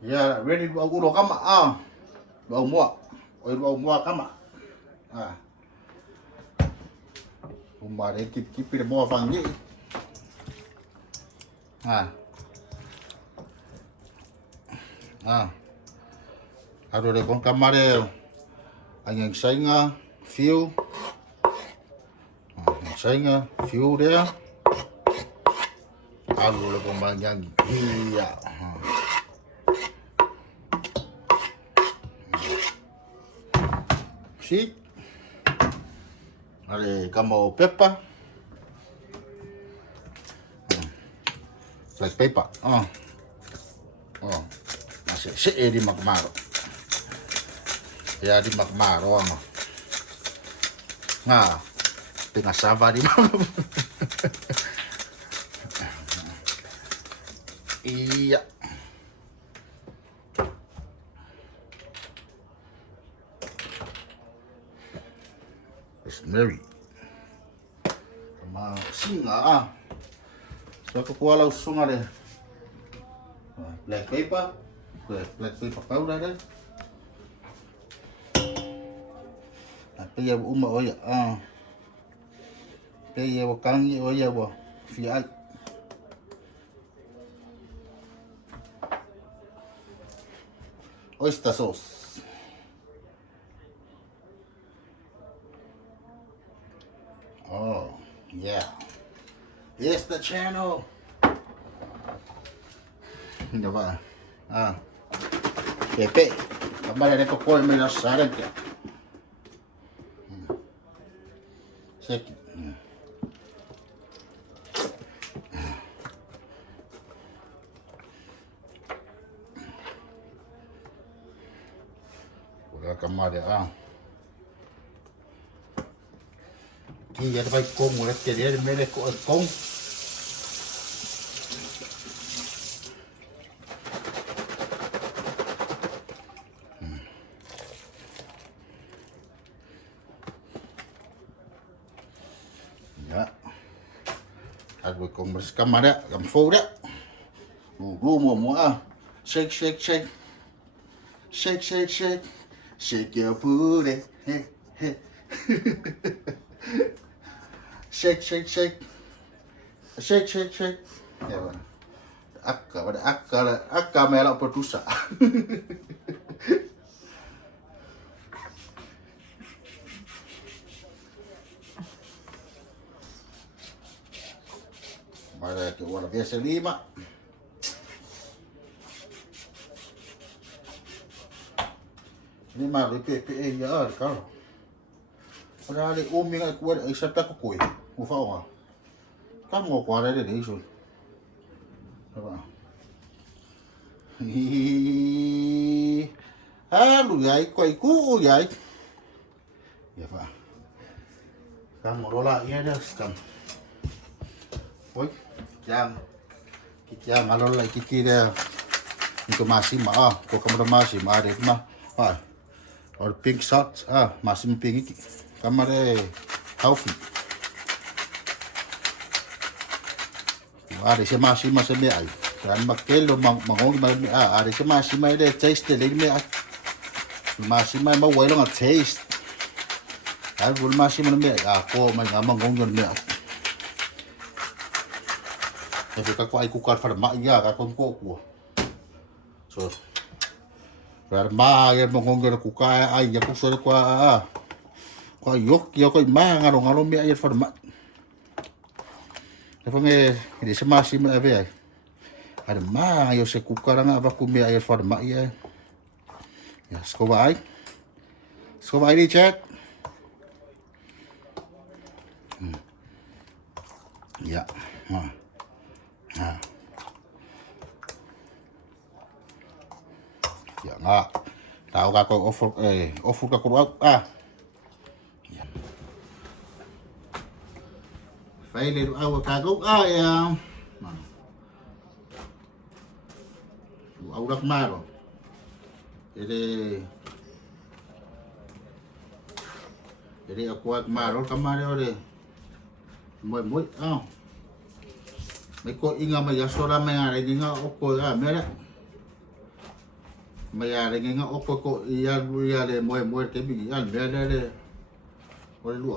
Ya, ready to ulo kama Bau mua. Oi bau mua kama. Umma de kip de mo fang ni. Ado de kon kamare anh sainga feel. Sainga feel dia. Ado le kon banyak iya. Si. Ada kamo pepper. Black pepper. Masih di makmaro. Ya di makmaro pingasava di mana? Iya. Mary. Sama singa So aku kuala usung ada. Black pepper powder ada. Tapi ya umma oya Tapi ya wakangi oya wa fiat. Oyster sauce. Oh, yeah. It's the channel. Hindi ba? Pepe. Kamala na ko may nasaran ka. Second. Wala kamala Iya dapat kong ulit kaya dia mere ko kong. Ya. Aku kong bersama ada, gamfo dah. Mo shake. Shake your booty. Hey. Shake. Ya bang. Akka melak produsa. Mara ke wala biasa 5. Ini mah PPE ya kalau. Ora le umi nga kuat isa ta ko koi. Mo fa nga. Kam ngo kwa le de iso. Ba. Lu yai koi ku yai. Ya fa. Kam rola ya da skam. Oi, Kiam alola kiki dia. Itu masih ko kamera masih ada mah. Or pink shots masih pink iki. Kamare healthy. Ada masih me ai. Dan makelo mangong ada masih de taste le me ai. Masih mau welo nga taste. Al gul masih me ko mangong me ai. Tapi ka ko ai ku kar farma ya ka kon ko. So farma ya mangong ku ka ai ya ku so ko Ko yok ngaro mi ayer format. Defange di semasi me ave ai. Ada yo se kukaranga ava ku mi ayer format ya. Ya skova ai. Skova ai di chat. Ya. Ya nga. Tahu ka ko offer ka ko Failed our cargo. Ya. Aurak maro. Jadi aku maro kamari ore. Muy. May ko inga may yasora may ngare dinga oko mera. Maya le nga ko ia le mo ke bi ia le o le lu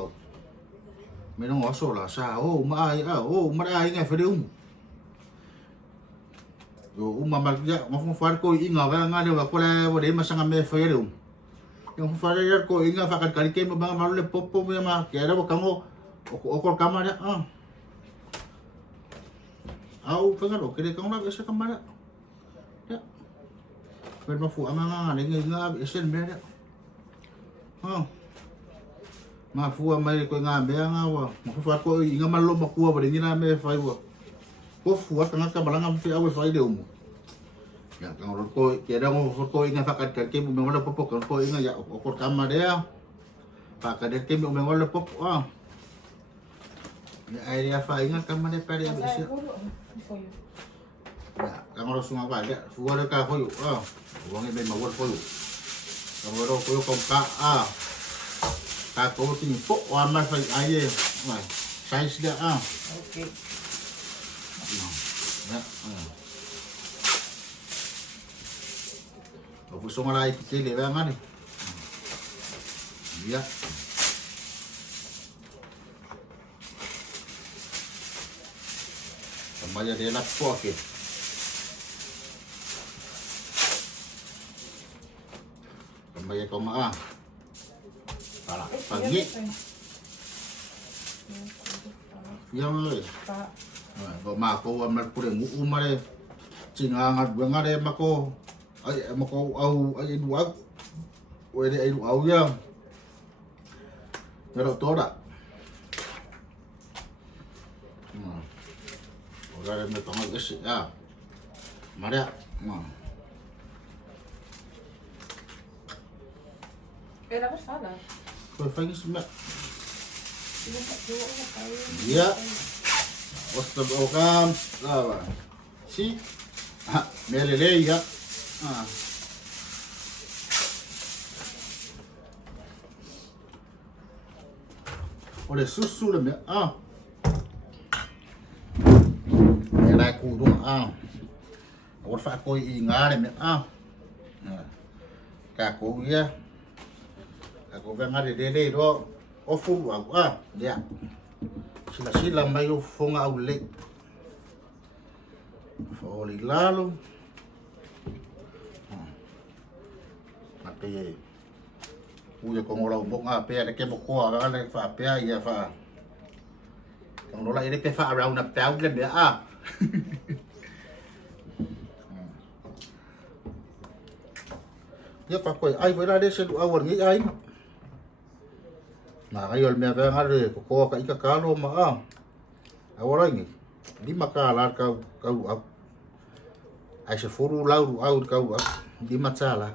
me no oso la sa mai ma ai nga fere yo mama ya mo far ko inga nga le ko le masanga me fere yung fare ko inga fa kan ke mo ba le popo me ma ke era kango o kamera au pengalo ke kang na sa kamera ya pero mafu amanga nga esen me ya mafu mai ko nga be nga wa mo fa ko inga malo makua ba ni na me fa wa ko fu ka nga ka balanga fi awe fa ide ya kang ko ke era mo ko inga fa kan ke mo me popo ko inga ya o kamera pa ka de ke mo me popo ya area fa inga kamera pare ya Ang oras nga ba? Fuwa ka ko yo. Huwag ibig mawal ko yo. Ang oras ko yo kung ka ko tin po wa ma fa aye. Size dia Okay. Ya. Ako gusto nga lang ikikili ba nga ni. Ya. Kembali dia nak po okay. Kembali ko para pagi yang mako amar pure umare cingangat bangare mako au ai duag wede ai au yang pero toda Agora me toma esse Maria Era per fala. Foi faz isso mesmo. Ya. Basta okam. Si. Melele ya. Olha susu le me Era ku dong Agora fa ko ingare me Ka ko ya. Ako ga ngare dele do o fu aku dia sila mai o fonga au le foli lalo ate uya ko ngola bo nga pe ke mo ko ga le fa pe ya fa ko ngola ire pe fa around up down le be ya pa ko ai vai la de se du awar ngi ai Nah, ngayon may ngare ko ka ikakalo awara ngi di makala ka ai se furu lau au ka di matsala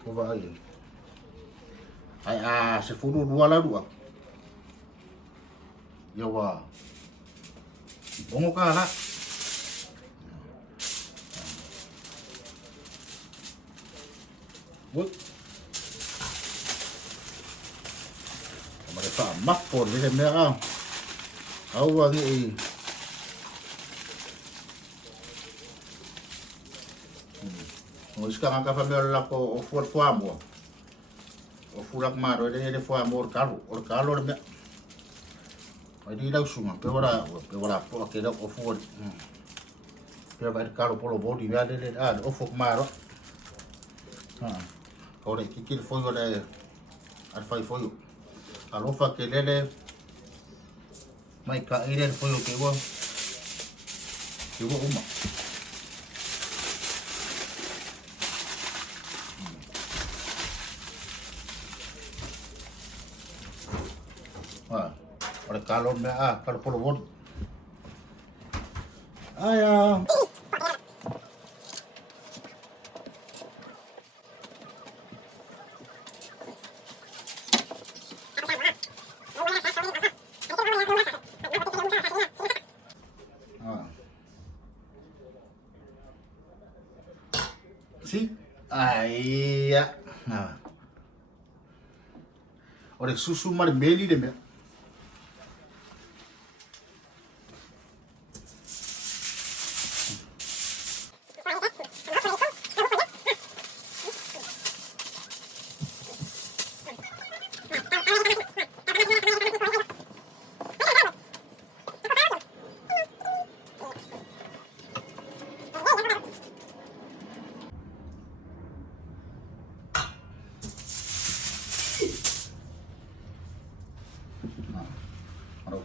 ko ba ai se furu dua la dua ya wa bongo kala What? Mereka makpor ni mereka. Awang ni. Sekarang ka famel la ko for famo. O furak maro de famo or kalo de. Ai di lau sunga pe wala po ke da o for. Pe ba kalo polo body ya de o fok maro. Kau dah kikil foi dah arfai foi. Kalau fakir lele, mai ka ire foi kewa uma. Oleh kalau me kalau polo body. Ayah. Si, ya. Oleh susu mar beli deh me.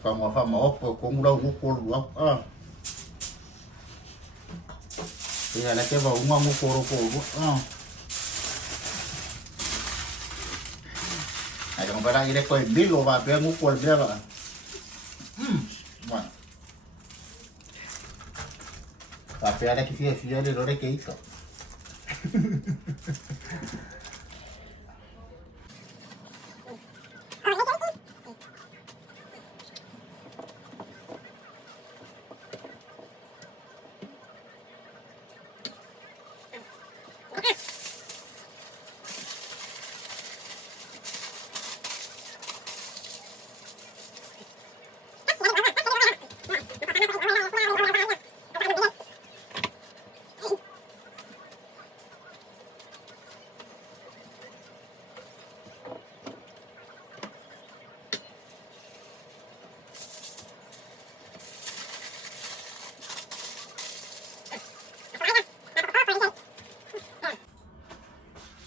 Kama fa ma opo kong lau nguko luap Ia la ke va uma nguko roko Ai kong bara ire ko bilo va pe nguko le va Bueno Tapi ada que fia le lore ke ito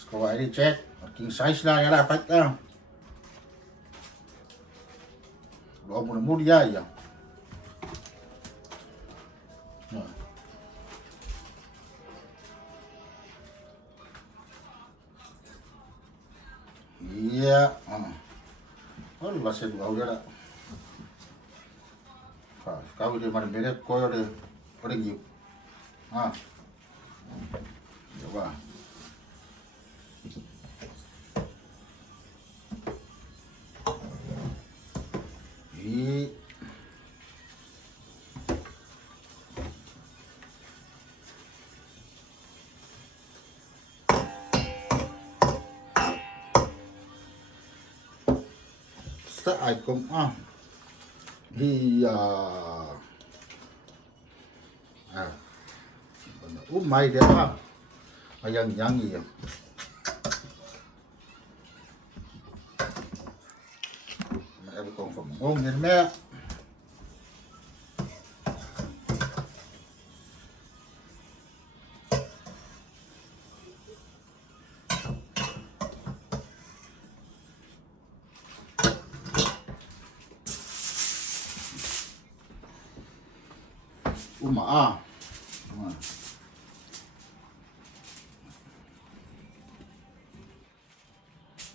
Kau ini cek, king size lah ya dapat Dua mulia ya. Iya, oh bahasa dua udah lah. Kau di mana beda kau ada orang you, coba. Sa ai kong hi mai dia ayang yangi ya Em còn phẩm ôm đến mẹ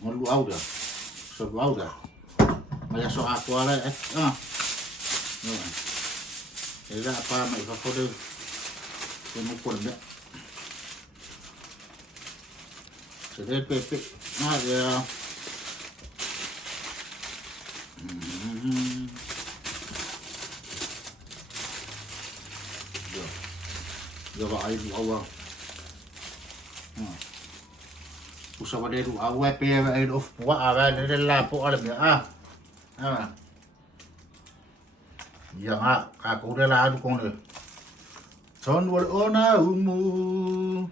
ngon lu au dah so lu au dah maya so aku ala Ila apa mai fa kode Temu pun dah Sedih pepe ya Yo ba ai lu au Usah pada itu awal pe of buat awal dia lah po alam ya yang aku dia lah kong dia son wal ona umu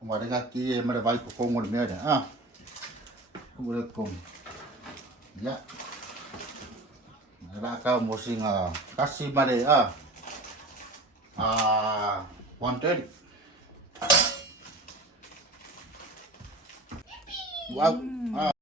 Kemarin kaki mana baik kong wal dia boleh kong ya Raka mosing kasih made 130 wow